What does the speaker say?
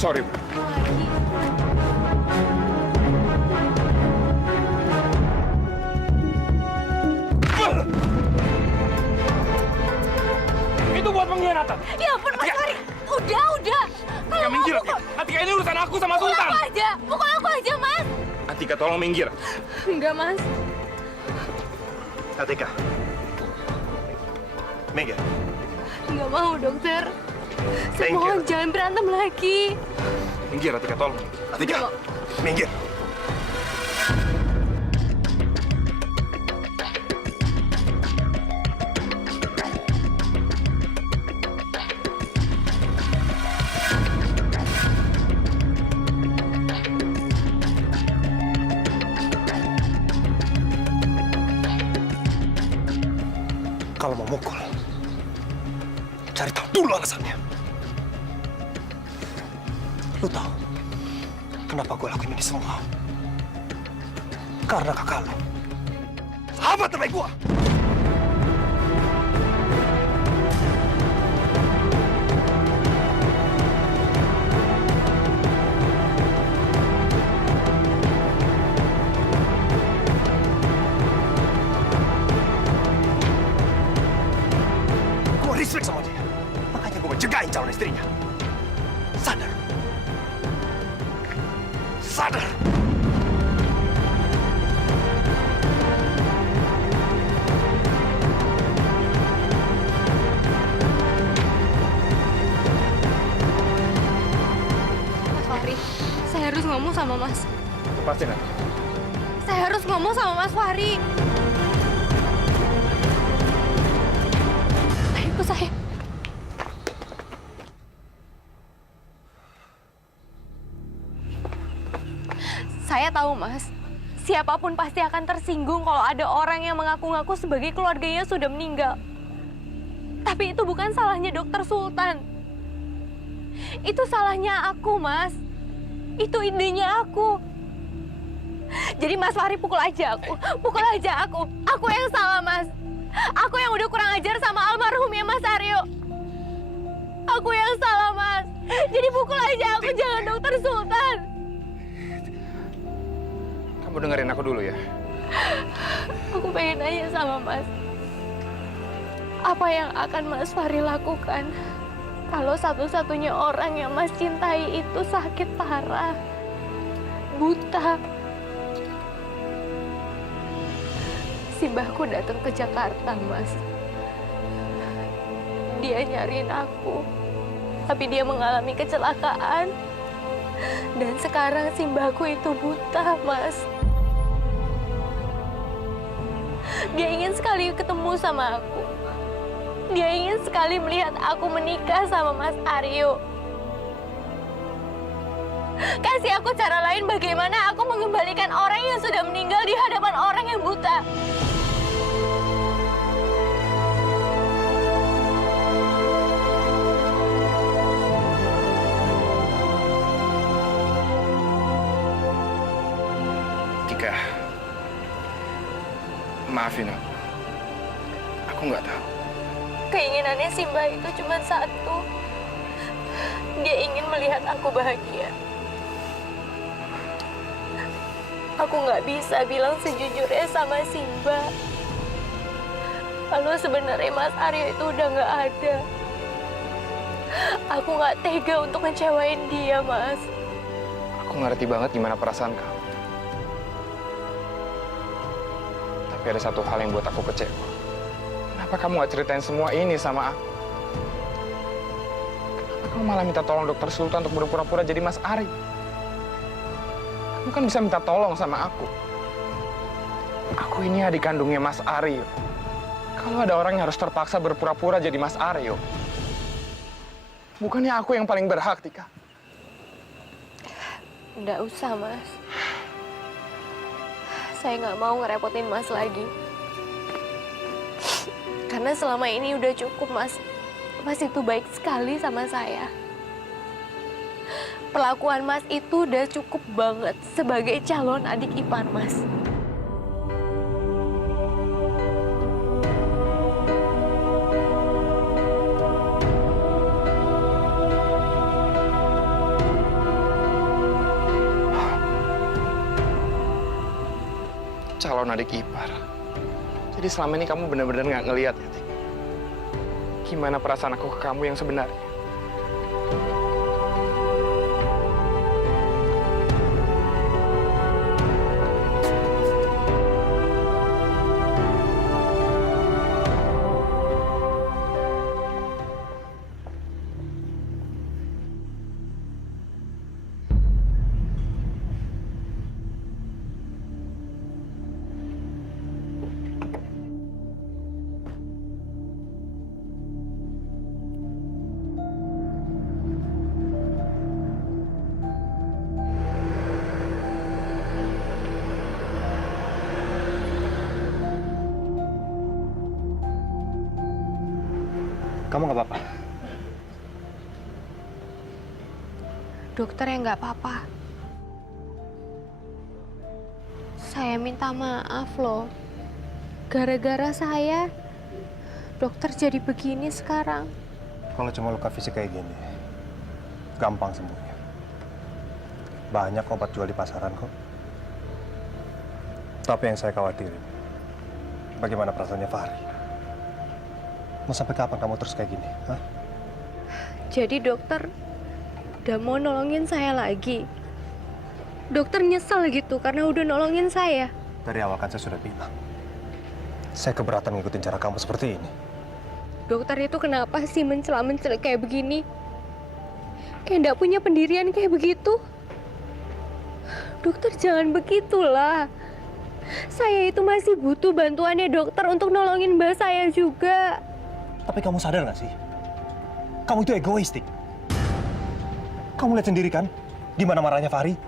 Sorry, bro. Itu buat pengkhianatan. Ya ampun, Mas Fahri. Udah. Atika, minggir, Atika. Atika, ini urusan aku sama Sultan. Pukul aku aja, Mas. Atika, tolong minggir. Enggak, Mas. Atika. Minggir. Enggak mau, dokter. Saya Minggir. mohon jangan berantem lagi. Minggir, Atika, tolong. Atika. Minggir. Kalau mau mukul, cari tahu dulu alasannya. Lu tahu kenapa gue lakuin ini semua? Karena kakak lu, sahabat terbaik gue. Gue respect sama dia, makanya gue mencegahin calon istrinya. Sadar. Sadar. Mas Fahri, saya harus ngomong sama Mas. Lepasin, Atika. Saya harus ngomong sama Mas Fahri. Ayo ikut saya. Saya tahu, Mas. Siapapun pasti akan tersinggung kalau ada orang yang mengaku-ngaku sebagai keluarganya sudah meninggal. Tapi itu bukan salahnya Dokter Sultan. Itu salahnya aku, Mas. Itu idenya aku. Jadi Mas Fahri pukul aja aku. Pukul aja aku. Aku yang salah, Mas. Aku yang udah kurang ajar sama almarhumnya Mas Aryo. Aku yang salah, Mas. Jadi pukul aja aku, jangan Dokter Sultan. Kamu dengerin aku dulu ya. Aku pengen nanya sama Mas. Apa yang akan Mas Fahri lakukan kalau satu-satunya orang yang Mas cintai itu sakit parah, buta? Si Mbahku datang ke Jakarta, Mas. Dia nyariin aku, tapi dia mengalami kecelakaan. Dan sekarang si Mbahku itu buta, Mas. Dia ingin sekali ketemu sama aku. Dia ingin sekali melihat aku menikah sama Mas Aryo. Kasih aku cara lain bagaimana aku mengembalikan orang yang sudah meninggal di hadapan orang yang buta. Tika, maafin aku. Aku nggak tahu. Keinginannya Simba itu cuma satu. Dia ingin melihat aku bahagia. Aku nggak bisa bilang sejujurnya sama Simba. Kalau sebenarnya Mas Aryo itu udah nggak ada. Aku nggak tega untuk ngecewain dia, Mas. Aku ngerti banget gimana perasaan kamu. Tapi ada satu hal yang buat aku kecewa. Kenapa kamu gak ceritain semua ini sama aku? Kenapa kamu malah minta tolong Dokter Sultan untuk berpura-pura jadi Mas Ari? Kamu kan bisa minta tolong sama aku. Aku ini adik kandungnya Mas Aryo. Kalau ada orang yang harus terpaksa berpura-pura jadi Mas Aryo, bukannya aku yang paling berhak, Tika? Nggak usah, Mas. Saya nggak mau ngerepotin Mas lagi. Karena selama ini udah cukup, Mas. Mas itu baik sekali sama saya. Perlakuan Mas itu udah cukup banget sebagai calon adik ipar, Mas. calon adik ipar. Jadi selama ini kamu benar-benar nggak ngelihat ya, Tik? Gimana perasaan aku ke kamu yang sebenarnya? Kamu nggak apa-apa? Dokter yang nggak apa-apa. Saya minta maaf loh. Gara-gara saya, dokter jadi begini sekarang. Kalau cuma luka fisik kayak gini, gampang sembuhnya. Banyak obat jual di pasaran kok. Tapi yang saya khawatirin, bagaimana perasaannya Fahri? Mau sampai kapan kamu terus kayak gini? Hah? Jadi dokter udah mau nolongin saya lagi. Dokter nyesel gitu karena udah nolongin saya. Dari awal kan saya sudah bilang, saya keberatan ngikutin cara kamu seperti ini. Dokter itu kenapa sih mencela-mencela kayak begini? Kayak nggak punya pendirian kayak begitu. Dokter jangan begitulah. Saya itu masih butuh bantuannya dokter untuk nolongin mbak saya juga. Tapi kamu sadar nggak sih? Kamu itu egoistik. Kamu lihat sendiri kan, gimana marahnya Fahri?